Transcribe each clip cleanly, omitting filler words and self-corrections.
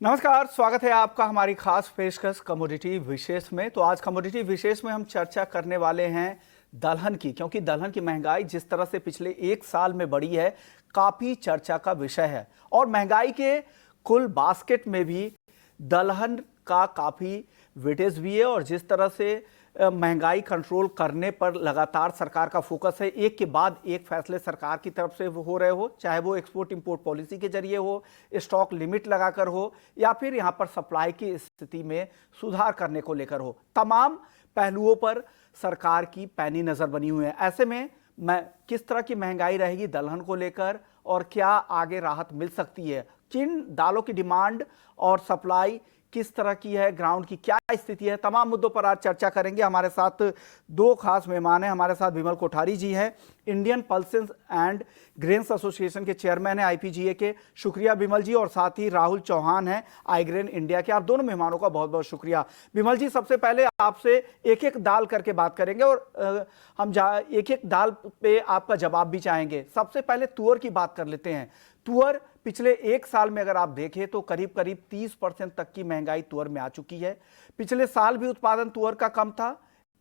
नमस्कार, स्वागत है आपका हमारी खास पेशकश कमोडिटी विशेष में। तो आज कमोडिटी विशेष में हम चर्चा करने वाले हैं दलहन की, क्योंकि दलहन की महंगाई जिस तरह से पिछले एक साल में बढ़ी है, काफ़ी चर्चा का विषय है। और महंगाई के कुल बास्केट में भी दलहन का काफ़ी वेटेज भी है। और जिस तरह से महंगाई कंट्रोल करने पर लगातार सरकार का फोकस है, एक के बाद एक फैसले सरकार की तरफ से हो रहे हो, चाहे वो एक्सपोर्ट इंपोर्ट पॉलिसी के जरिए हो, स्टॉक लिमिट लगाकर हो, या फिर यहाँ पर सप्लाई की स्थिति में सुधार करने को लेकर हो, तमाम पहलुओं पर सरकार की पैनी नज़र बनी हुई है। ऐसे में मैं किस तरह की महंगाई रहेगी दलहन को लेकर और क्या आगे राहत मिल सकती है, किन दालों की डिमांड और सप्लाई किस तरह की है, ग्राउंड की क्या स्थिति है, तमाम मुद्दों पर आज चर्चा करेंगे। हमारे साथ दो खास मेहमान हैं। हमारे साथ विमल कोठारी जी हैं, Indian pulses and grains association के चेयरमैन हैं आईपीजीए के, शुक्रिया विमल जी। और साथ ही राहुल चौहान हैं आईग्रेन इंडिया के। आप दोनों मेहमानों का बहुत बहुत शुक्रिया। विमल जी, सबसे पहले आपसे एक एक दाल करके बात करेंगे और हम एक एक दाल पे आपका जवाब भी चाहेंगे। सबसे पहले तुअर की बात कर लेते हैं। तुअर पिछले एक साल में अगर आप देखें तो करीब करीब 30% तक की महंगाई तुअर में आ चुकी है। पिछले साल भी उत्पादन तुअर का कम था,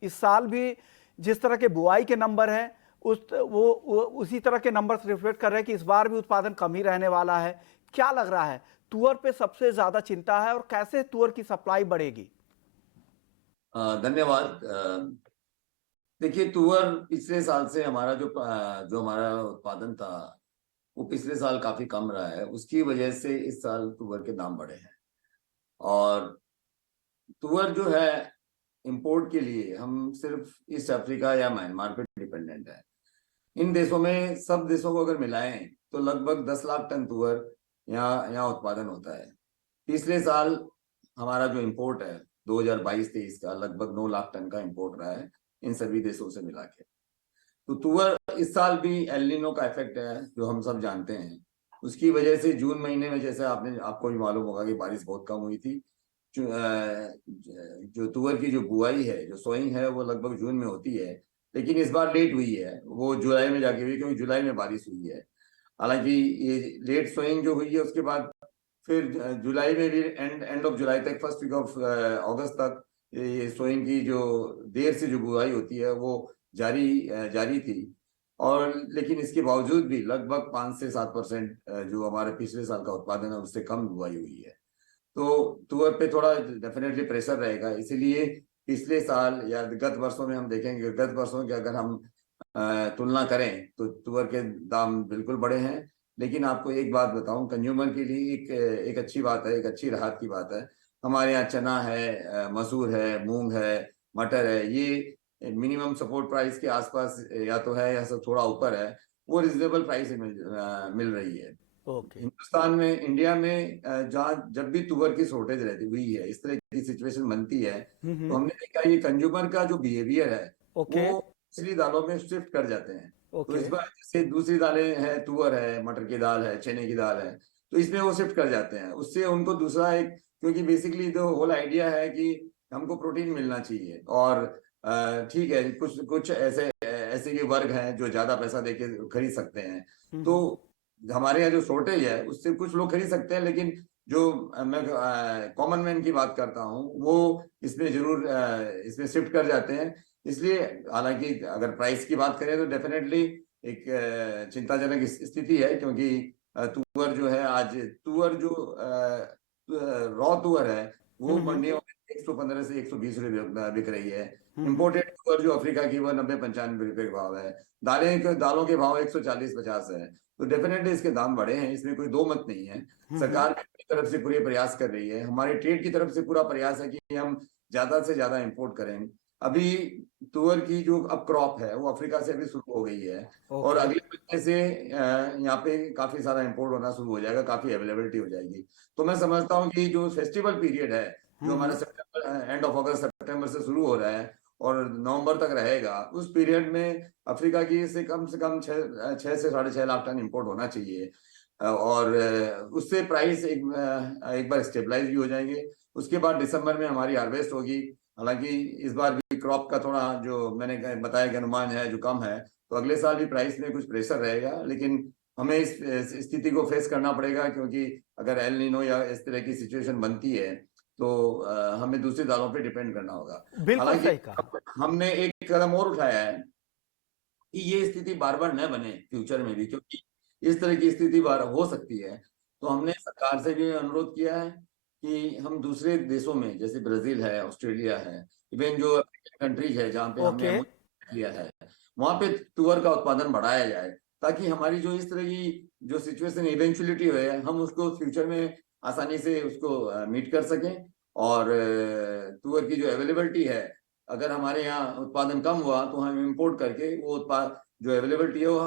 इस साल भी जिस तरह के बुआई के नंबर हैं उसी तरह के नंबर रिफ्लेक्ट कर रहे हैं कि इस बार भी उत्पादन कम ही रहने वाला है। क्या लग रहा है, तुअर पे सबसे ज्यादा चिंता है और कैसे तुअर की सप्लाई बढ़ेगी? धन्यवाद। देखिए, तुअर पिछले साल से हमारा जो हमारा उत्पादन था वो पिछले साल काफी कम रहा है। उसकी वजह से इस साल तुअर के दाम बढ़े हैं। और तुअर जो है इंपोर्ट के लिए हम सिर्फ ईस्ट अफ्रीका या म्यांमार पे डिपेंडेंट है। इन देशों में सब देशों को अगर मिलाएं तो लगभग 10 लाख टन तुअर यहाँ उत्पादन होता है। पिछले साल हमारा जो इंपोर्ट है 2022-23 का लगभग 9 लाख टन का इंपोर्ट रहा है इन सभी देशों से मिला के। तो तुअर इस साल भी एल नीनो का इफेक्ट है जो हम सब जानते हैं। उसकी वजह से जून महीने में, जैसे आपको भी मालूम होगा कि बारिश बहुत कम हुई थी। जो तुअर की जो बुआई है, जो सोइंग है, वो लगभग जून में होती है, लेकिन इस बार लेट हुई है। वो जुलाई में जाके हुई क्योंकि जुलाई में बारिश हुई है। हालांकि ये लेट सोइंग जो हुई है उसके बाद फिर जुलाई में भी एंड ऑफ जुलाई तक, फर्स्ट वीक ऑफ अगस्त तक ये सोइंग की जो देर से जो बुआई होती है वो जारी थी। और लेकिन इसके बावजूद भी लगभग 5 से 7% जो हमारे पिछले साल का उत्पादन है उससे कम बुआई हुई है। तो तुअर पे थोड़ा डेफिनेटली प्रेशर रहेगा। इसीलिए पिछले साल या गत वर्षों में हम देखेंगे, गत वर्षों की अगर हम तुलना करें तो तुअर के दाम बिल्कुल बढ़े हैं। लेकिन आपको एक बात बताऊं, कंज्यूमर के लिए एक अच्छी बात है, एक अच्छी राहत की बात है। हमारे यहाँ चना है, मसूर है, मूंग है, मटर है, ये मिनिमम सपोर्ट प्राइस के आसपास या तो है या सब थोड़ा ऊपर है। वो रिजनेबल प्राइस मिल रही है। ओके। हिंदुस्तान में, इंडिया में जहाँ जब भी तुअर की शॉर्टेज रहती हुई है, इस तरह की सिचुएशन बनती है, तो हमने देखा ये कंज्यूमर का जो बिहेवियर है वो ओके। दूसरी दालों में शिफ्ट कर जाते हैं। तो ओके। इस बार जैसे दूसरी दालें हैं, तुअर है, मटर की दाल है, चने की दाल है, तो इसमें वो शिफ्ट कर जाते हैं। उससे उनको दूसरा एक, क्योंकि बेसिकली जो होल आइडिया है कि हमको प्रोटीन मिलना चाहिए। और ठीक है, कुछ कुछ ऐसे ऐसे भी वर्ग हैं जो ज्यादा पैसा देके खरीद सकते हैं। तो हमारे यहाँ जो शॉर्टेज है उससे कुछ लोग खरीद सकते हैं, लेकिन जो मैं कॉमन मैन की बात करता हूँ वो इसमें जरूर इसमें शिफ्ट कर जाते हैं। इसलिए हालांकि अगर प्राइस की बात करें तो डेफिनेटली एक चिंताजनक स्थिति है, क्योंकि तुअर जो है, आज तुअर जो रॉ तुअर है वो मंडियों में 115 से 120 रुपये बिक रही है। इम्पोर्टेड तुअर जो अफ्रीका की वो 90-95 रुपये का भाव है। दालों के भाव 140-50 है। तो डेफिनेटली इसके दाम बढ़े हैं, इसमें कोई दो मत नहीं है। सरकार की तरफ से पूरे प्रयास कर रही है, हमारे ट्रेड की तरफ से पूरा प्रयास है कि हम ज्यादा से ज्यादा इंपोर्ट करें। अभी तुअर की जो अब क्रॉप है वो अफ्रीका से भी शुरू हो गई है। और अगले महीने से यहाँ पे काफी सारा इंपोर्ट होना शुरू हो जाएगा, काफी अवेलेबिलिटी हो जाएगी। तो मैं समझता हूँ कि जो फेस्टिवल पीरियड है जो हमारा सितंबर, एंड ऑफ अगस्त सितंबर से शुरू हो रहा है और नवंबर तक रहेगा, उस पीरियड में अफ्रीका की से कम 6 से 6.5 लाख टन इंपोर्ट होना चाहिए। और उससे प्राइस एक बार स्टेबलाइज भी हो जाएंगे। उसके बाद दिसंबर में हमारी हार्वेस्ट होगी। हालांकि इस बार भी क्रॉप का थोड़ा, जो मैंने बताया कि अनुमान है, जो कम है, तो अगले साल भी प्राइस में कुछ प्रेशर रहेगा। लेकिन हमें इस स्थिति को फेस करना पड़ेगा, क्योंकि अगर एल नीनो या इस तरह की सिचुएशन बनती है तो हमें दूसरी दालों पे डिपेंड करना होगा। बिल्कुल हालांकि सही कहा। हमने एक कदम और उठाया है कि ये स्थिति बार बार न बने फ्यूचर में भी, क्योंकि इस तरह की स्थिति बार हो सकती है। तो हमने सरकार से भी अनुरोध किया है कि हम दूसरे देशों में, जैसे ब्राजील है, ऑस्ट्रेलिया है, इवन जो कंट्रीज है जहाँ पे हमने ओके। किया है, वहां पे तुअर का उत्पादन बढ़ाया जाए, ताकि हमारी जो इस तरह की जो सिचुएशन इवेंचुअलिटी है, हम उसको फ्यूचर में आसानी से उसको मीट कर सकें। और तुअर की जो अवेलेबिलिटी है, अगर हमारे यहाँ उत्पादन कम हुआ तो हम इंपोर्ट करके वो उत्पाद जो अवेलेबिलिटी है वो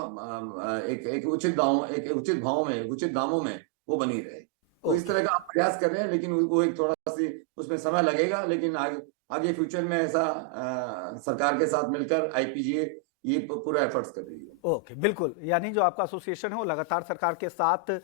एक उचित भाव में, उचित दामों में वो बनी रहे। तो इस ओके। तरह का हम प्रयास कर रहे हैं, लेकिन वो एक थोड़ा सी उसमें समय लगेगा, लेकिन आगे फ्यूचर में ऐसा सरकार के साथ मिलकर आईपीजीए ये पूरा एफर्ट्स कर रही है। ओके, बिल्कुल। यानी जो आपका एसोसिएशन है वो लगातार सरकार के साथ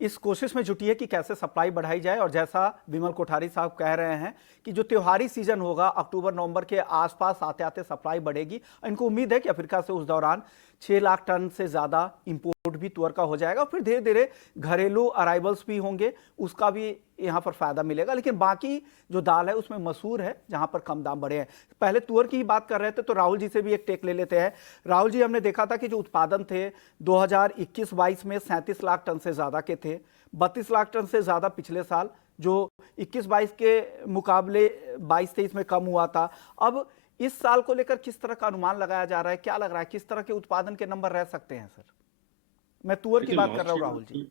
इस कोशिश में जुटी है कि कैसे सप्लाई बढ़ाई जाए, और जैसा विमल कोठारी साहब कह रहे हैं कि जो त्योहारी सीजन होगा अक्टूबर नवंबर के आसपास, आते आते सप्लाई बढ़ेगी। इनको उम्मीद है कि अफ्रीका से उस दौरान 6 लाख टन से ज़्यादा इंपोर्ट भी तुअर का हो जाएगा, फिर धीरे धीरे घरेलू अराइवल्स भी होंगे, उसका भी यहाँ पर फायदा मिलेगा। लेकिन बाकी जो दाल है उसमें मसूर है जहाँ पर कम दाम बढ़े हैं। पहले तुअर की ही बात कर रहे थे तो राहुल जी से भी एक टेक ले लेते हैं। राहुल जी, हमने देखा था कि जो उत्पादन थे 2021-22 में 37 लाख टन से ज़्यादा के थे, 32 लाख टन से ज़्यादा पिछले साल, जो 21-22 के मुकाबले 22-23 में कम हुआ था। अब इस साल को लेकर किस तरह का अनुमान लगाया जा रहा है, क्या लग रहा है किस तरह के उत्पादन के नंबर रह सकते हैं सर? मैं तुअर की देखिए, बात कर रहा हूँ राहुल जी।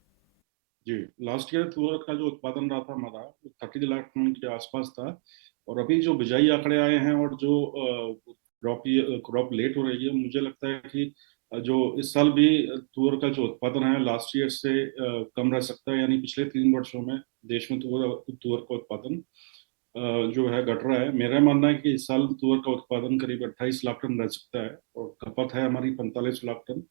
जी, लास्ट ईयर तुअर का जो उत्पादन रहा था हमारा 30 लाख टन के आसपास था। और अभी जो बिजाई आंकड़े आए हैं और जो क्रॉप लेट हो रही है, मुझे लगता है कि जो इस साल भी तुअर का जो उत्पादन है लास्ट ईयर से कम रह सकता है। यानी पिछले 3 वर्षों में देश में तुअर का उत्पादन जो है घट रहा है। मेरा मानना है कि इस साल तुअर का उत्पादन करीब 28 लाख टन रह सकता है, और खपत है हमारी 45 लाख टन,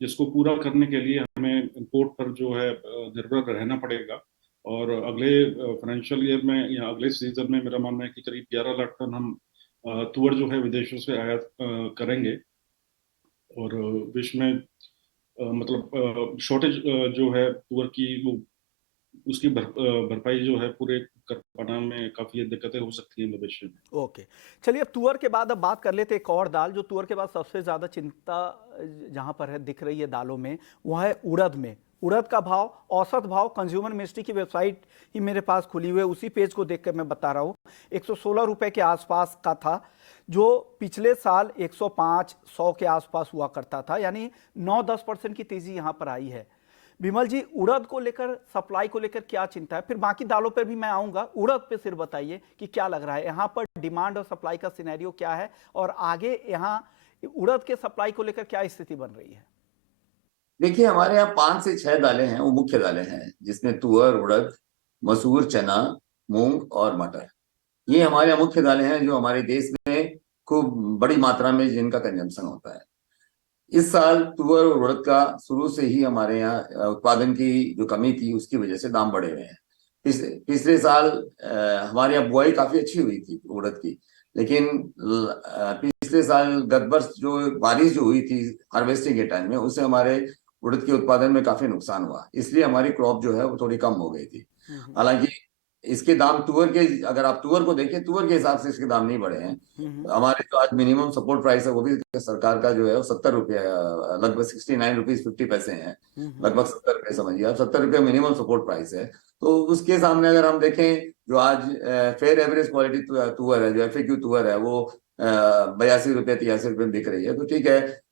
जिसको पूरा करने के लिए हमें इंपोर्ट पर जो है निर्भर रहना पड़ेगा। और अगले फाइनेंशियल ईयर में या अगले सीजन में मेरा मानना है कि करीब 11 लाख टन हम तुअर जो है विदेशों से आयात करेंगे। और विश्व में मतलब शॉर्टेज जो है तुअर की, वो उसकी भरपाई जो है पूरे कर पाना में काफी दिक्कतें हो सकती हैं भविष्य में। ओके, चलिए अब तुअर के बाद अब बात कर लेते एक और दाल जो तुअर के बाद सबसे ज़्यादा चिंता जहाँ पर है दिख रही है दालों में, वह है उड़द में। उड़द का भाव, औसत भाव कंज्यूमर मिनिस्ट्री की वेबसाइट ही मेरे पास खुली हुई है, उसी पेज को देख कर मैं बता रहा हूँ, 116 रुपये के आसपास का था, जो पिछले साल 105-100 के आसपास हुआ करता था। यानी 9-10% की तेज़ी यहाँ पर आई है। विमल जी, उड़द को लेकर, सप्लाई को लेकर क्या चिंता है? फिर बाकी दालों पर भी मैं आऊंगा, उड़द पे सिर्फ बताइए कि क्या लग रहा है यहाँ पर, डिमांड और सप्लाई का सिनेरियो क्या है, और आगे यहाँ उड़द के सप्लाई को लेकर क्या स्थिति बन रही है? देखिए, हमारे यहाँ 5 से 6 दालें हैं, वो मुख्य दालें हैं, जिसमें तुअर, उड़द, मसूर, चना, मूंग और मटर। ये हमारे यहाँ मुख्य दालें हैं जो हमारे देश में खूब बड़ी मात्रा में जिनका कंजम्पशन होता है। इस साल तुअर और उड़द का शुरू से ही हमारे यहाँ उत्पादन की जो कमी थी उसकी वजह से दाम बढ़े हुए हैं। पिछले साल हमारे यहाँ बुआई काफी अच्छी हुई थी उड़द की, लेकिन पिछले साल गत वर्ष जो बारिश जो हुई थी हार्वेस्टिंग के टाइम में, उससे हमारे उड़द के उत्पादन में काफी नुकसान हुआ, इसलिए हमारी क्रॉप जो है वो थोड़ी कम हो गई थी। हालांकि इसके दाम तुअर के, अगर आप तुअर को देखें, तुअर के हिसाब से इसके दाम नहीं बढ़े हैं। हमारे जो आज मिनिमम सपोर्ट प्राइस है वो भी सरकार का जो है वो 70 रुपये, लगभग 69 रुपीज 50 पैसे हैं, लगभग 70 रुपये समझिए आप, 70 रुपये मिनिमम सपोर्ट प्राइस है। तो उसके सामने अगर हम देखें, जो आज फेयर एवरेज क्वालिटी तुअर है, जो FAQ तुअर है, वो 82 रुपये 83 रुपये में बिक रही है। तो ठीक है,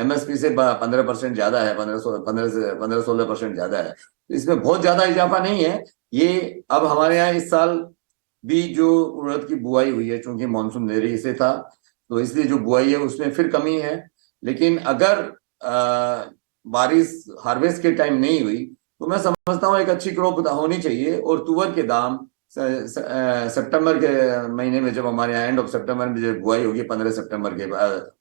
MSP से 15% ज्यादा है, 15-16% ज्यादा है, इसमें बहुत ज्यादा इजाफा नहीं है। ये अब हमारे यहाँ इस साल भी जो उड़द की बुआई हुई है, चूंकि मानसून देरी से था, तो इसलिए जो बुआई है उसमें फिर कमी है। लेकिन अगर बारिश हार्वेस्ट के टाइम नहीं हुई तो मैं समझता हूँ एक अच्छी क्रॉप होनी चाहिए। और तुअर के दाम सितंबर के महीने में, जब हमारे यहाँ एंड ऑफ सितंबर में जब बुआई होगी, 15 सितंबर के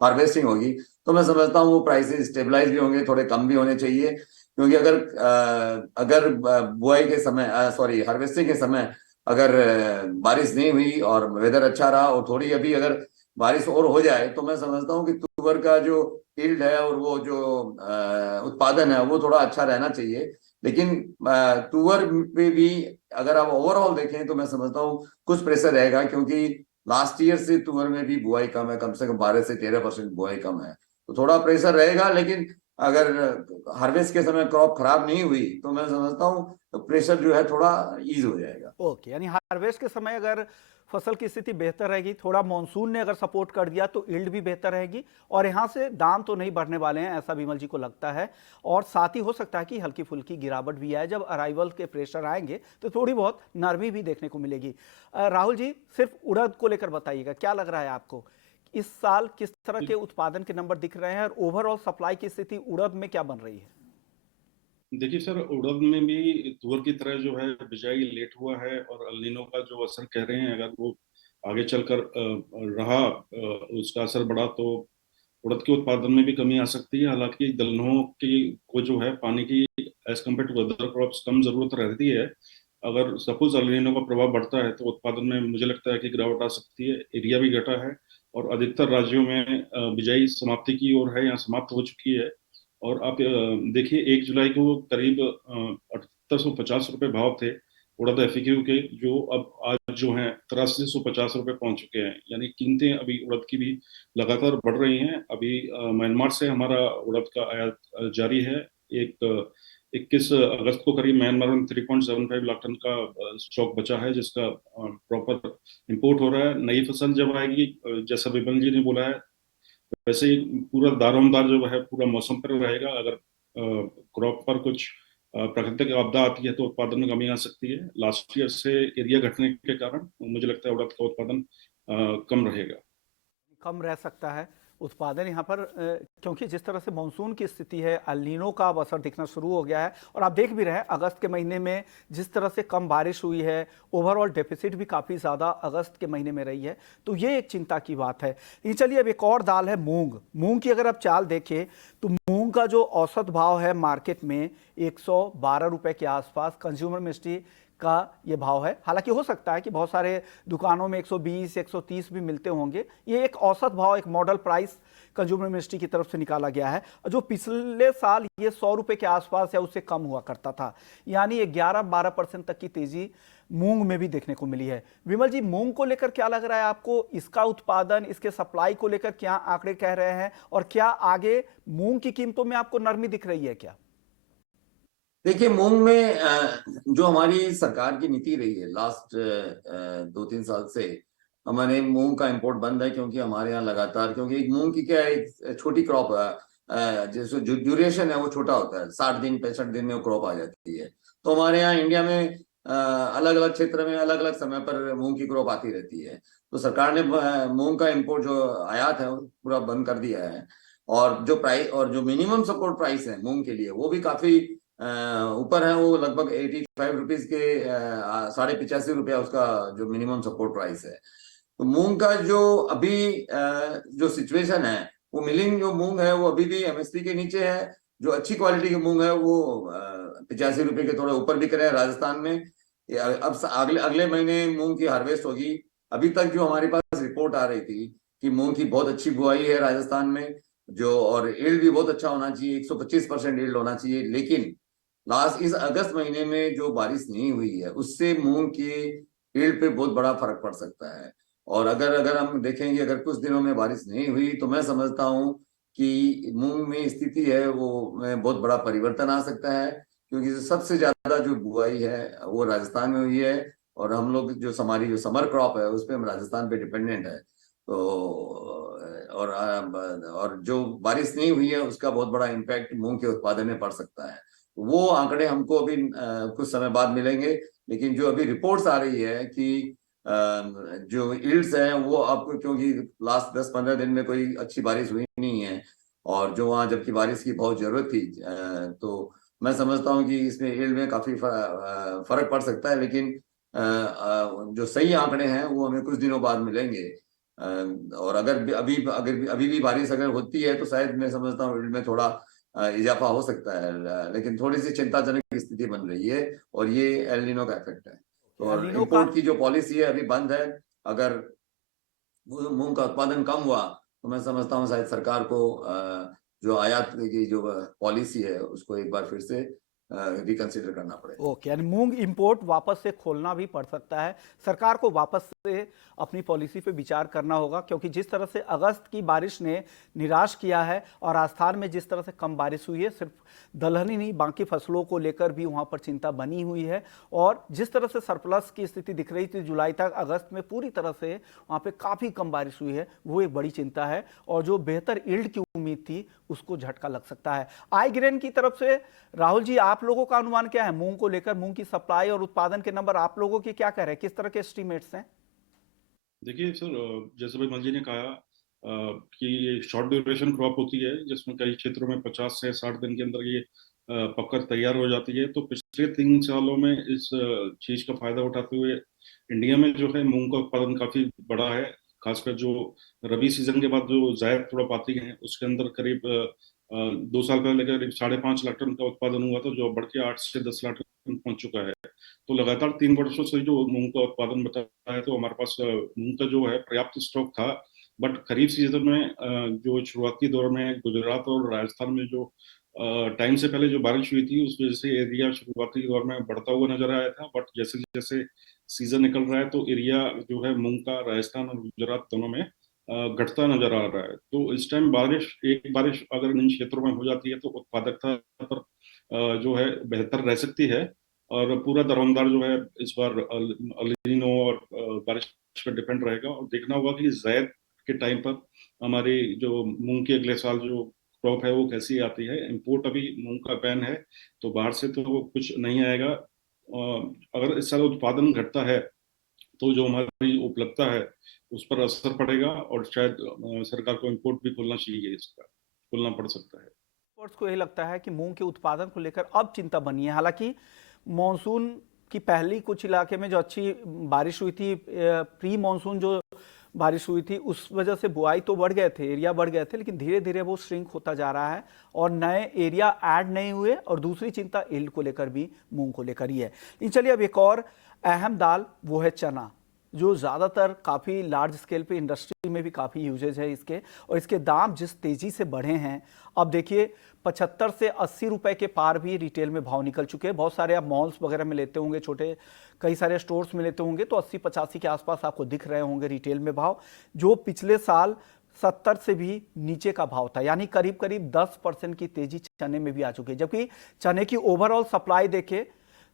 हार्वेस्टिंग होगी, तो मैं समझता हूँ वो प्राइसेस स्टेबलाइज भी होंगे, थोड़े कम भी होने चाहिए। क्योंकि अगर बुआई के समय, हार्वेस्टिंग के समय अगर बारिश नहीं हुई और वेदर अच्छा रहा और थोड़ी अभी अगर बारिश और हो जाए, तो मैं समझता हूँ कि तुअर का जो यील्ड है और वो जो उत्पादन है वो थोड़ा अच्छा रहना चाहिए। लेकिन तुअर पे भी अगर आप ओवरऑल देखें तो मैं समझता हूँ कुछ प्रेशर रहेगा, क्योंकि लास्ट ईयर से तुअर में भी बुआई कम है, कम से कम 12 से 13% बुआई कम है, तो थोड़ा प्रेशर रहेगा। लेकिन अगर हार्वेस्ट के समय क्रॉप खराब नहीं हुई तो मैं समझता हूँ प्रेशर जो है थोड़ा ईज हो जाएगा। ओके, यानी हार्वेस्ट के समय अगर फसल की स्थिति बेहतर रहेगी, थोड़ा मॉनसून ने अगर सपोर्ट कर दिया तो यील्ड भी बेहतर रहेगी और यहाँ से दाम तो नहीं बढ़ने वाले हैं, ऐसा विमल जी को लगता है। और साथ ही हो सकता है कि हल्की फुल्की गिरावट भी आए, जब अराइवल के प्रेशर आएंगे तो थोड़ी बहुत नरमी भी देखने को मिलेगी। राहुल जी, सिर्फ उड़द को लेकर बताइएगा, क्या लग रहा है आपको इस साल किस तरह के उत्पादन के नंबर दिख रहे हैं और ओवरऑल सप्लाई की स्थिति उड़द में क्या बन रही है? देखिए सर, उड़द में भी तुअर की तरह जो है बिजाई लेट हुआ है, और अल नीनो का जो असर कह रहे हैं, अगर वो आगे चलकर रहा, उसका असर बढ़ा, तो उड़द के उत्पादन में भी कमी आ सकती है। हालांकि दलहनों की को जो है पानी की as compare to other crops कम जरूरत रहती है। अगर सपोज अल नीनो का प्रभाव बढ़ता है तो उत्पादन में मुझे लगता है कि गिरावट आ सकती है। एरिया भी घटा है और अधिकतर राज्यों में बिजाई समाप्ति की ओर है या समाप्त हो चुकी है। और आप देखिए 1 जुलाई को करीब 7850 रुपये भाव थे उड़द एफिक्यू के, जो अब आज जो है 8350 रुपये पहुंच चुके हैं। यानी कीमतें अभी उड़द की भी लगातार बढ़ रही हैं। अभी म्यांमार से हमारा उड़द का आयात जारी है। 21 अगस्त को करीब म्यांमार में 3.75 लाख टन का स्टॉक बचा है, जिसका प्रॉपर इंपोर्ट हो रहा है। नई फसल जब आएगी, जैसा विमल जी ने बोला है, वैसे ही पूरा दारोमदार जो है पूरा मौसम पर रहेगा। अगर क्रॉप पर कुछ प्राकृतिक आपदा आती है तो उत्पादन में कमी आ सकती है। लास्ट ईयर से एरिया घटने के कारण मुझे लगता है उड़द का उत्पादन कम रहेगा। कम रह सकता है उत्पादन यहाँ पर, क्योंकि जिस तरह से मानसून की स्थिति है, अल नीनो का अब असर दिखना शुरू हो गया है। और आप देख भी रहे हैं अगस्त के महीने में जिस तरह से कम बारिश हुई है, ओवरऑल डेफिसिट भी काफ़ी ज़्यादा अगस्त के महीने में रही है, तो ये एक चिंता की बात है। लेकिन चलिए, अब एक और दाल है मूंग। मूंग की अगर आप चाल देखें तो मूंग का जो औसत भाव है मार्केट में 112 रुपये के आसपास कंज्यूमर मिनिस्ट्री का ये भाव है। हालांकि हो सकता है कि बहुत सारे दुकानों में 120 130 भी मिलते होंगे। ये एक औसत भाव, एक मॉडल प्राइस कंज्यूमर मिनिस्ट्री की तरफ से निकाला गया है, जो पिछले साल ये 100 रुपये के आसपास या उससे कम हुआ करता था। यानी 11-12% तक की तेजी मूंग में भी देखने को मिली है। विमल जी, मूंग को लेकर क्या लग रहा है आपको? इसका उत्पादन, इसके सप्लाई को लेकर क्या आंकड़े कह रहे हैं और क्या आगे मूंग की कीमतों में आपको नरमी दिख रही है क्या? देखिए, मूंग में जो हमारी सरकार की नीति रही है लास्ट 2-3 साल से, हमारे मूंग का इंपोर्ट बंद है, क्योंकि हमारे यहाँ लगातार, क्योंकि एक मूंग की क्या है, एक छोटी क्रॉप है, जिसको जो ड्यूरेशन है वो छोटा होता है, 60 दिन 65 दिन में वो क्रॉप आ जाती है। तो हमारे यहाँ इंडिया में अलग अलग क्षेत्र में अलग अलग समय पर मूंग की क्रॉप आती रहती है। तो सरकार ने मूंग का इम्पोर्ट जो आयात है वो पूरा बंद कर दिया है। और जो प्राइस और जो मिनिमम सपोर्ट प्राइस है मूंग के लिए, वो भी काफी ऊपर है। वो लगभग 85 रुपीज के 85.5 रुपया उसका जो मिनिमम सपोर्ट प्राइस है। तो मूंग का जो अभी जो सिचुएशन है, वो मिलिंग जो मूंग है वो अभी भी एमएसपी के नीचे है। जो अच्छी क्वालिटी की मूंग है वो 85 रुपए के थोड़े ऊपर बिक रहे हैं राजस्थान में। अब अगले अगले महीने मूंग की हार्वेस्ट होगी। अभी तक जो हमारे पास रिपोर्ट आ रही थी कि मूंग की बहुत अच्छी बुआई है राजस्थान में, जो और यील्ड भी बहुत अच्छा होना चाहिए, 125% यील्ड होना चाहिए। लेकिन लास्ट इस अगस्त महीने में जो बारिश नहीं हुई है, उससे मूंग की यील्ड पे बहुत बड़ा फर्क पड़ सकता है। और अगर हम देखेंगे, अगर कुछ दिनों में बारिश नहीं हुई तो मैं समझता हूँ कि मूंग में स्थिति है वो में बहुत बड़ा परिवर्तन आ सकता है, क्योंकि सबसे ज्यादा जो बुआई है वो राजस्थान में हुई है। और हम लोग जो हमारी जो समर क्रॉप है उस पर हम राजस्थान पे डिपेंडेंट है। तो और जो बारिश नहीं हुई है उसका बहुत बड़ा इम्पैक्ट मूंग के उत्पादन में पड़ सकता है। वो आंकड़े हमको अभी कुछ समय बाद मिलेंगे। लेकिन जो अभी रिपोर्ट्स आ रही है कि जो यील्ड्स हैं वो आपको, क्योंकि लास्ट 10-15 दिन में कोई अच्छी बारिश हुई नहीं है, और जो वहाँ जबकि बारिश की बहुत जरूरत थी, तो मैं समझता हूँ कि इसमें यील्ड में काफी फर्क पड़ सकता है। लेकिन जो सही आंकड़े हैं वो हमें कुछ दिनों बाद मिलेंगे। और अगर भी बारिश अगर होती है तो शायद मैं समझता हूँ यील्ड में थोड़ा इजाफा हो सकता है। लेकिन थोड़ी सी चिंताजनक स्थिति बन रही है, और ये एल नीनो का इफेक्ट है। और एलिनो का इंपोर्ट की जो पॉलिसी है अभी बंद है। अगर मूंग का उत्पादन कम हुआ तो मैं समझता हूँ शायद सरकार को जो आयात की जो पॉलिसी है उसको एक बार फिर से रिकंसिडर करना पड़ेगा। ओके, यानी मूंग इंपोर्ट वापस से खोलना भी पड़ सकता है। सरकार को वापस से अपनी पॉलिसी पे विचार करना होगा, क्योंकि जिस तरह से अगस्त की बारिश ने निराश किया है और राजस्थान में जिस तरह से कम बारिश हुई है, सिर्फ दलहन ही नहीं बाकी फसलों को लेकर भी वहां पर चिंता बनी हुई है। और जिस तरह से सरप्लस की स्थिति दिख रही थी जुलाई तक, अगस्त में पूरी तरह से वहां पे काफी कम बारिश हुई है, वो एक बड़ी चिंता है। और जो बेहतर यील्ड की उम्मीद थी उसको झटका लग सकता है। आई ग्रेन की तरफ से राहुल जी, आप लोगों का अनुमान क्या है मूंग को लेकर? मूंग की सप्लाई और उत्पादन के नंबर आप लोगों के क्या कह रहे हैं, किस तरह के एस्टिमेट्स हैं? देखिए सर, जैसे भाई मल जी ने कहा कि ये शॉर्ट ड्यूरेशन क्रॉप होती है, जिसमें कई क्षेत्रों में 50 से 60 दिन के अंदर ये पककर तैयार हो जाती है। तो पिछले 3 सालों में इस चीज का फायदा उठाते हुए इंडिया में जो है मूंग का उत्पादन काफी बढ़ा है। खासकर जो रबी सीजन के बाद जो जायद थोड़ा पाती है, उसके अंदर करीब 2 साल पहले करीब 5.5 लाख टन का उत्पादन हुआ था, जो बढ़ के 8 से 10 लाख टन पहुंच चुका है। तो लगातार 3 वर्षों से जो मूंग का उत्पादन बता है, तो हमारे पास मूंग का जो है पर्याप्त स्टॉक था। बट खरीफ सीजन में जो शुरुआती दौर में गुजरात और राजस्थान में जो टाइम से पहले जो बारिश हुई थी, उस वजह से एरिया शुरुआती दौर में बढ़ता हुआ नजर आया था। बट जैसे जैसे सीजन निकल रहा है, तो एरिया जो है मूंग का राजस्थान और गुजरात दोनों में घटता नजर आ रहा है। तो इस टाइम एक बारिश अगर इन क्षेत्रों में हो जाती है, तो उत्पादकता पर जो है बेहतर रह सकती है। और पूरा दारोमदार जो है इस बार अलिनो और बारिश पर डिपेंड रहेगा। और देखना होगा कि जायद के टाइम पर हमारी जो मूंग की अगले साल जो क्रॉप है वो कैसी आती है। इंपोर्ट अभी मूंग का बैन है, तो बाहर से तो कुछ नहीं आएगा। अगर इस साल उत्पादन घटता है, तो जो हमारी उपलब्धता है उस पर असर पड़ेगा, और शायद सरकार को इंपोर्ट भी खोलना चाहिए, इसका खोलना पड़ सकता है। एक्सपर्ट्स को यही लगता है कि मूंग के उत्पादन को लेकर अब चिंता बनी है। हालांकि मॉनसून की पहली कुछ इलाके में जो अच्छी बारिश हुई थी, प्री मॉनसून जो बारिश हुई थी, उस वजह से बुआई तो बढ़ गए थे, एरिया बढ़ गए थे, लेकिन धीरे धीरे वो श्रिंक होता जा रहा है और नए एरिया ऐड नहीं हुए। और दूसरी चिंता यील्ड को लेकर भी मूंग को लेकर ही है। लेकिन चलिए, अब एक और अहम दाल, वो है चना, जो ज़्यादातर काफ़ी लार्ज स्केल पे इंडस्ट्री में भी काफ़ी यूजेज है इसके। और इसके दाम जिस तेज़ी से बढ़े हैं, अब देखिए 75 से 80 रुपए के पार भी रिटेल में भाव निकल चुके हैं। बहुत सारे आप मॉल्स वगैरह में लेते होंगे, छोटे कई सारे स्टोर्स में लेते होंगे, तो 80-85 के आसपास आपको दिख रहे होंगे रिटेल में भाव, जो पिछले साल 70 से भी नीचे का भाव था। यानी करीब करीब 10% की तेजी चने में भी आ चुकी है। जबकि चने की ओवरऑल सप्लाई देखे,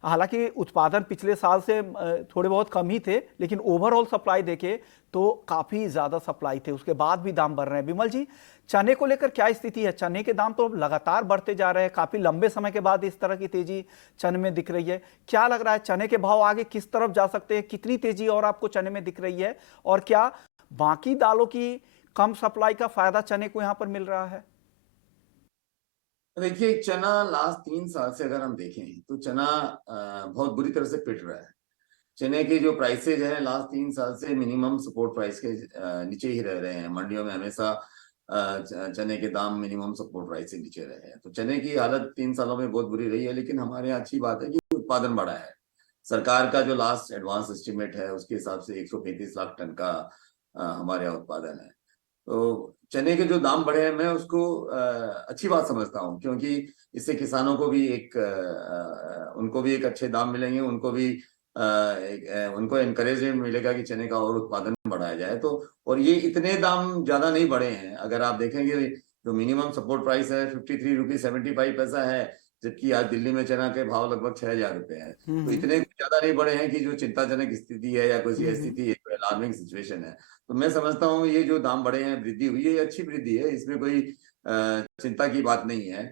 हालांकि उत्पादन पिछले साल से थोड़े बहुत कम ही थे, लेकिन ओवरऑल सप्लाई देखे तो काफ़ी ज़्यादा सप्लाई थे, उसके बाद भी दाम बढ़ रहे हैं। विमल जी, चने को लेकर क्या स्थिति है? चने के दाम तो लगातार बढ़ते जा रहे हैं, काफ़ी लंबे समय के बाद इस तरह की तेजी चने में दिख रही है। क्या लग रहा है, चने के भाव आगे किस तरफ जा सकते हैं? कितनी तेजी और आपको चने में दिख रही है? और क्या बाकी दालों की कम सप्लाई का फायदा चने को यहाँ पर मिल रहा है? देखिए, चना लास्ट 3 साल से अगर हम देखें तो चना बहुत बुरी तरह से पिट रहा है। चने के जो प्राइसेज हैं लास्ट 3 साल से मिनिमम सपोर्ट प्राइस के नीचे ही रह रहे हैं। मंडियों में हमेशा चने के दाम मिनिमम सपोर्ट प्राइस से नीचे रहे हैं। तो चने की हालत 3 सालों में बहुत बुरी रही है। लेकिन हमारे यहाँ अच्छी बात है कि उत्पादन बढ़ा है। सरकार का जो लास्ट एडवांस एस्टिमेट है उसके हिसाब से 135 लाख टन का हमारे यहाँ उत्पादन है। तो चने के जो दाम बढ़े हैं, मैं उसको अच्छी बात समझता हूँ, क्योंकि इससे किसानों को भी उनको भी एक अच्छे दाम मिलेंगे। उनको भी उनको एनकरेजमेंट मिलेगा कि चने का और उत्पादन बढ़ाया जाए। तो और ये इतने दाम ज्यादा नहीं बढ़े हैं। अगर आप देखेंगे जो मिनिमम सपोर्ट प्राइस है 53 रुपीज 75 पैसा है, जबकि आज दिल्ली में चना के भाव लगभग 6,000 रुपए है। तो इतने ज्यादा नहीं बढ़े हैं कि जो चिंताजनक स्थिति है या कोई स्थिति है, अलार्मिंग सिचुएशन है। तो मैं समझता हूँ ये जो दाम बढ़े हैं, वृद्धि हुई है, ये अच्छी वृद्धि है। इसमें कोई चिंता की बात नहीं है।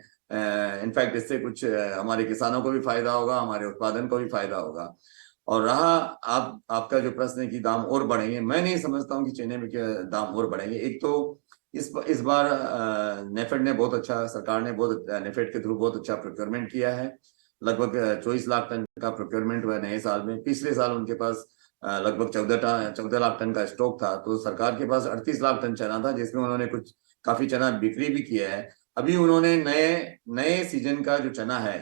इनफैक्ट इससे कुछ हमारे किसानों को भी फायदा होगा, हमारे उत्पादन को भी फायदा होगा। और रहा आपका जो प्रश्न है कि दाम और बढ़ेंगे, मैं नहीं समझता हूँ कि चने में दाम और बढ़ेंगे। एक तो इस बार नेफेड ने बहुत अच्छा, सरकार ने नेफेड के थ्रू बहुत अच्छा प्रोक्योरमेंट किया है। लगभग 24 लाख टन का प्रोक्योरमेंट हुआ नए साल में। पिछले साल उनके पास लगभग 14 लाख टन का स्टॉक था। तो सरकार के पास 38 लाख टन चना था, जिसमें उन्होंने कुछ काफी चना बिक्री भी किया है। अभी उन्होंने नए सीजन का जो चना है,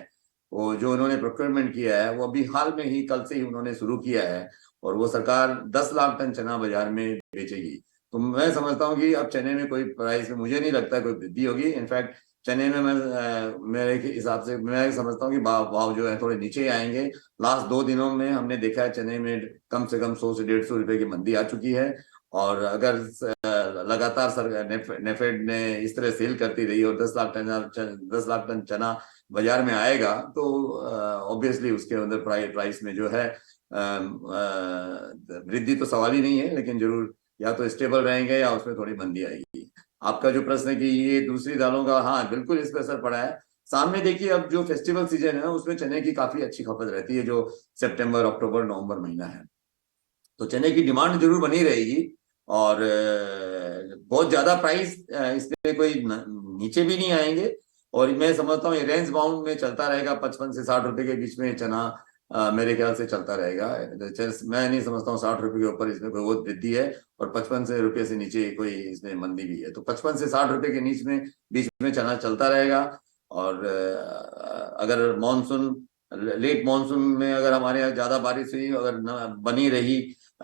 वो जो उन्होंने प्रोक्योरमेंट किया है, वो अभी हाल में ही कल से ही उन्होंने शुरू किया है। और वो सरकार 10 लाख टन चना बाजार में बेचेगी। तो मैं समझता हूँ कि अब चने में कोई प्राइस में मुझे नहीं लगता कोई वृद्धि होगी। इनफैक्ट चने में मेरे हिसाब से मैं समझता हूँ कि भाव जो है थोड़े नीचे ही आएंगे। लास्ट 2 दिनों में हमने देखा है चने में कम से कम 100 से 150 रुपए की मंदी आ चुकी है। और अगर लगातार सरकार नेफेड ने इस तरह सेल करती रही और 10 लाख टन चना बाजार में आएगा तो ऑब्वियसली उसके अंदर प्राइस में जो है वृद्धि तो सवाल ही नहीं है, लेकिन जरूर या तो स्टेबल रहेंगे या उसमें थोड़ी मंदी आएगी। आपका जो प्रश्न है कि ये दूसरी दालों का, हाँ बिल्कुल इस पर असर पड़ा है। सामने देखिए अब जो फेस्टिवल सीजन है उसमें चने की काफी अच्छी खपत रहती है, जो सितंबर, अक्टूबर, नवंबर महीना है। तो चने की डिमांड जरूर बनी रहेगी और बहुत ज्यादा प्राइस इसमें कोई नीचे भी नहीं आएंगे। और मैं समझता हूँ ये रेंज बाउंड में चलता रहेगा, 55 से 60 रुपए के बीच में चना मेरे ख्याल से चलता रहेगा। मैं नहीं समझता हूँ 60 रुपए के ऊपर इसमें कोई बहुत वृद्धि है, और 55 रुपए से नीचे कोई इसमें मंदी भी है। तो 55 से 60 रुपए के बीच में चना चलता रहेगा। और अगर मानसून, लेट मानसून में अगर हमारे यहाँ ज्यादा बारिश हुई, अगर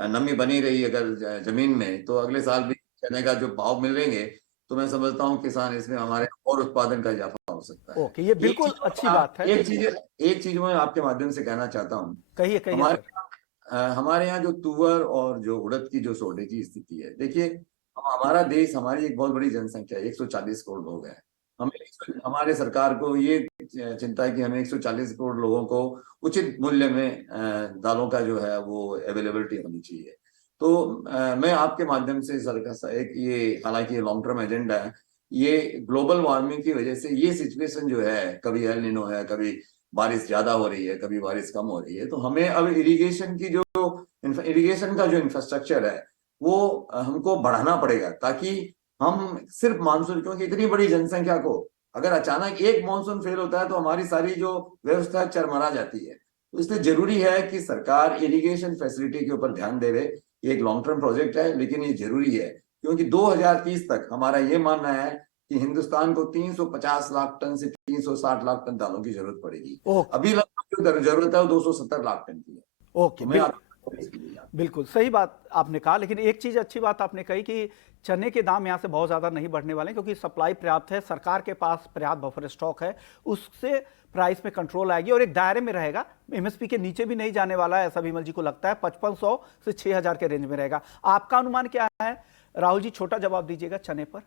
नमी बनी रही अगर जमीन में, तो अगले साल भी चने का जो भाव मिलेंगे तो मैं समझता हूँ किसान इसमें हमारे और उत्पादन का इजाफा हो सकता है। ओके, ये बिल्कुल अच्छी बात है। एक चीज मैं आपके माध्यम से कहना चाहता हूँ। कहिए कहिए सर। हमारे यहाँ जो तुअर और जो उड़द की जो शॉर्टेज की स्थिति है, देखिए हमारा देश, हमारी एक बहुत बड़ी जनसंख्या है, 140 करोड़ लोग हैं। हमारे सरकार को ये चिंता है कि हमें 140 करोड़ लोगों को उचित मूल्य में दालों का जो है वो अवेलेबिलिटी होनी चाहिए। तो मैं आपके माध्यम से सरकार एक ये, हालांकि ये लॉन्ग टर्म एजेंडा है, ये ग्लोबल वार्मिंग की वजह से ये सिचुएशन जो है, कभी एल निनो है, कभी बारिश ज्यादा हो रही है, कभी बारिश कम हो रही है, तो हमें अब इरिगेशन का जो इंफ्रास्ट्रक्चर है वो हमको बढ़ाना पड़ेगा, ताकि हम सिर्फ मानसून, क्योंकि इतनी बड़ी जनसंख्या को अगर अचानक एक मानसून फेल होता है तो हमारी सारी जो व्यवस्था चरमरा जाती है। तो इसलिए जरूरी है कि सरकार इरिगेशन फैसिलिटी के ऊपर ध्यान देवे। ये एक लॉन्ग टर्म प्रोजेक्ट है, लेकिन ये जरूरी है, क्योंकि 2030 तक हमारा ये मानना है कि हिंदुस्तान को 350 लाख टन से 360 लाख टन दालों की जरूरत पड़ेगी। अभी लगभग जो जरूरत है वो 270 लाख टन की है। ओके, बिल्कुल सही बात आपने कहा, लेकिन एक चीज अच्छी बात आपने कही कि चने के दाम यहाँ से बहुत ज्यादा नहीं बढ़ने वाले, क्योंकि सप्लाई पर्याप्त है, सरकार के पास पर्याप्त बफर स्टॉक है, उससे प्राइस में कंट्रोल आएगी और एक दायरे में रहेगा, एमएसपी के नीचे भी नहीं जाने वाला है, ऐसा विमल जी को लगता है। 5500 से 6000 के रेंज में रहेगा। आपका अनुमान क्या है राहुल जी? छोटा जवाब दीजिएगा चने पर।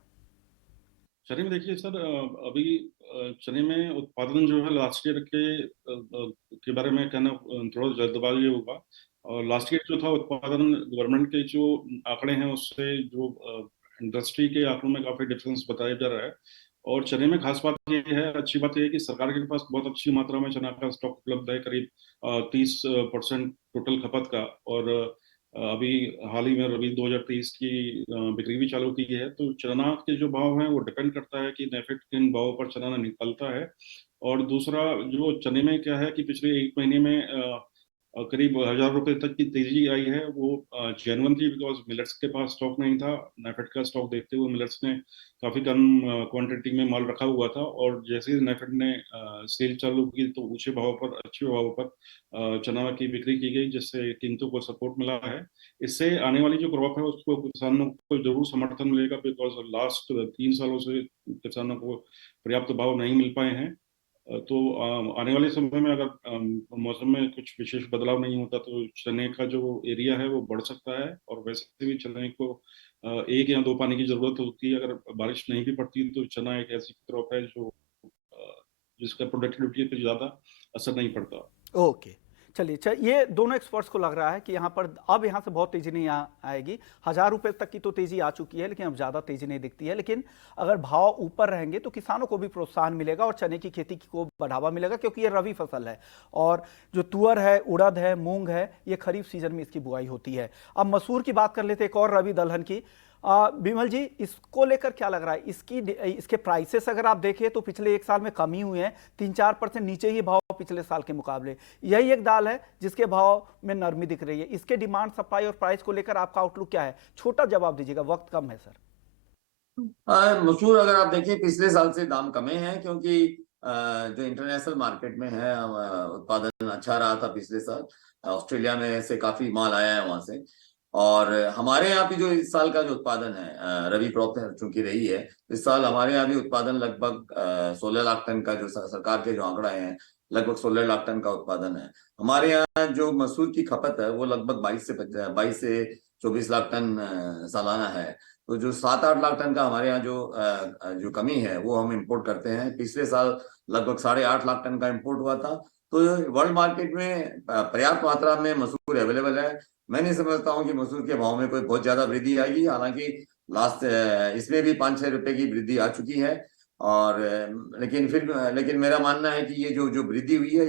चने में देखिए सर, अभी चने में उत्पादन जो है लास्ट ईयर के बारे में कहना थोड़ा जल्दबाजी होगा। और लास्ट ईयर जो था उत्पादन, गवर्नमेंट के जो आंकड़े हैं उससे जो इंडस्ट्री के आंकड़ों में काफी डिफरेंस बताया जा रहा है। और चने में खास बात ये है, अच्छी बात ये है कि सरकार के पास बहुत अच्छी मात्रा में चना का स्टॉक उपलब्ध है, करीब 30% टोटल खपत का। और अभी हाल ही में रबी 2023 की बिक्री भी चालू की है। तो चना के जो भाव हैं वो डिपेंड करता है कि नेफेड किन भावों पर चना निकलता है। और दूसरा जो चने में क्या है कि पिछले एक महीने में करीब 1000 रुपए तक की तेजी आई है। वो जेन्युइन थी, बिकॉज मिलट्स के पास स्टॉक नहीं था। नेफेड का स्टॉक देखते हुए मिलट्स ने काफी कम क्वांटिटी में माल रखा हुआ था, और जैसे ही नेफेड ने सेल चालू की तो ऊंचे भाव पर, अच्छे भाव पर चना की बिक्री की गई, जिससे कीमतों को सपोर्ट मिला है। इससे आने वाली जो क्रॉप है उसको किसानों को जरूर समर्थन मिलेगा, बिकॉज लास्ट 3 सालों से किसानों को पर्याप्त भाव नहीं मिल पाए हैं। तो आने वाले समय में अगर मौसम में कुछ विशेष बदलाव नहीं होता तो चने का जो एरिया है वो बढ़ सकता है। और वैसे भी चने को 1 या 2 पानी की जरूरत होती है। अगर बारिश नहीं भी पड़ती तो चना एक ऐसी क्रॉप है जो जिसका प्रोडक्टिविटी पे ज्यादा असर नहीं पड़ता। ओके, चलिए, ये दोनों एक्सपर्ट्स को लग रहा है कि यहाँ पर अब यहाँ से बहुत तेजी नहीं आएगी। 1000 रुपए तक की तो तेजी आ चुकी है, लेकिन अब ज़्यादा तेजी नहीं दिखती है। लेकिन अगर भाव ऊपर रहेंगे तो किसानों को भी प्रोत्साहन मिलेगा और चने की खेती को बढ़ावा मिलेगा, क्योंकि ये रबी फसल है। और जो तुअर है, उड़द है, मूंग है, ये खरीफ सीजन में इसकी बुआई होती है। अब मसूर की बात कर लेते, एक और रबी दलहन की। विमल जी, इसको लेकर क्या लग रहा है? इसके प्राइसेस अगर आप देखें तो पिछले एक साल में कमी हुई है, 3-4% नीचे ही भाव पिछले साल के मुकाबले। यही एक दाल है जिसके भाव में नरमी दिख रही है। इसके डिमांड, सप्लाई और प्राइस को लेकर आपका आउटलुक क्या है? छोटा जवाब दीजिएगा, वक्त कम है सर। मसूर अगर आप देखिए पिछले साल से दाम कमे हैं, क्योंकि जो इंटरनेशनल मार्केट में है उत्पादन अच्छा रहा था पिछले साल। ऑस्ट्रेलिया में से काफी माल आया है वहां से, और हमारे यहाँ भी जो इस साल का जो उत्पादन है, रबी क्रॉप चूंकि रही है, इस साल हमारे यहाँ भी उत्पादन लगभग 16 लाख टन का, जो सरकार के जो आंकड़ा है, लगभग 16 लाख टन का उत्पादन है। हमारे यहाँ जो मसूर की खपत है वो लगभग 22 से 24 लाख टन सालाना है। तो जो 7-8 लाख टन का हमारे यहाँ जो कमी है वो हम इंपोर्ट करते हैं। पिछले साल लगभग 8.5 लाख टन का इंपोर्ट हुआ था। तो वर्ल्ड मार्केट में पर्याप्त मात्रा में मसूर अवेलेबल है। मैं नहीं समझता हूँ कि मसूर के भाव में कोई बहुत ज्यादा वृद्धि आएगी। हालांकि लास्ट इसमें भी 5-6 रुपए की वृद्धि आ चुकी है। और लेकिन मेरा मानना है कि ये जो वृद्धि हुई है,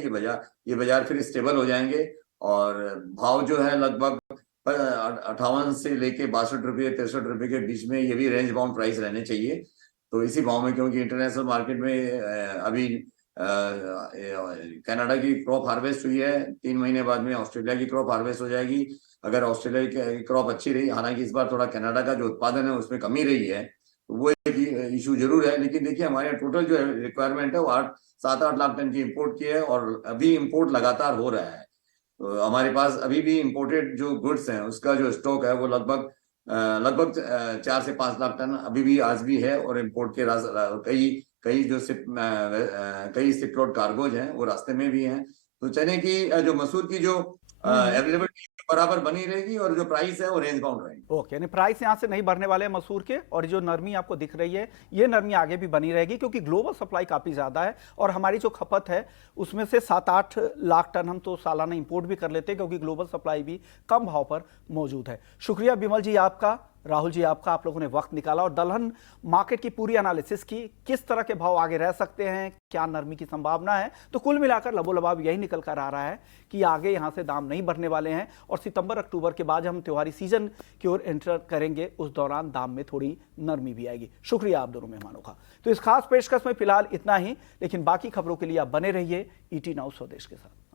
ये बाजार फिर स्टेबल हो जाएंगे और भाव जो है लगभग 58 से लेके 62 रुपये 63 रुपये के बीच में ये भी रेंज बाउंड प्राइस रहने चाहिए। तो इसी भाव में, क्योंकि इंटरनेशनल मार्केट में अभी कनाडा की क्रॉप हार्वेस्ट हुई है, 3 महीने बाद में ऑस्ट्रेलिया की क्रॉप हार्वेस्ट हो जाएगी। अगर ऑस्ट्रेलिया की क्रॉप अच्छी रही, हालांकि इस बार थोड़ा कनाडा का जो उत्पादन है उसमें कमी रही है, तो वो एक इशू जरूर है। लेकिन देखिए हमारे टोटल जो रिक्वायरमेंट है वो 7-8 लाख टन की इम्पोर्ट की है और अभी इम्पोर्ट लगातार हो रहा है। तो हमारे पास अभी भी इम्पोर्टेड जो गुड्स हैं उसका जो स्टॉक है वो लगभग 4 से 5 लाख टन अभी भी आज भी है। और इम्पोर्ट के कई शिपलोड कार्गोज हैं वो रास्ते में भी हैं। तो चने की जो मसूर की जो अवेलेबिलिटी बराबर बनी रहेगी और जो प्राइस है वो रेंज बाउंड रहेगी। ओके, यानी प्राइस यहाँ से नहीं बढ़ने वाले हैं मसूर के, और जो नरमी आपको दिख रही है ये नरमी आगे भी बनी रहेगी क्योंकि ग्लोबल सप्लाई काफ़ी ज़्यादा है और हमारी जो खपत है उसमें से 7-8 लाख टन हम तो सालाना इंपोर्ट भी कर लेते हैं क्योंकि ग्लोबल सप्लाई भी कम भाव पर मौजूद है। शुक्रिया बिमल जी आपका, राहुल जी आपका, आप लोगों ने वक्त निकाला और दलहन मार्केट की पूरी एनालिसिस की, किस तरह के भाव आगे रह सकते हैं, क्या नरमी की संभावना है। तो कुल मिलाकर लबोलबाब यही निकल कर आ रहा है कि आगे यहाँ से दाम नहीं बढ़ने वाले हैं और सितंबर अक्टूबर के बाद हम त्योहारी सीजन की ओर एंटर करेंगे, उस दौरान दाम में थोड़ी नरमी भी आएगी। शुक्रिया आप दोनों मेहमानों का। तो इस खास पेशकश में फिलहाल इतना ही, लेकिन बाकी खबरों के लिए आप बने रहिए ET नाउ स्वदेश के साथ।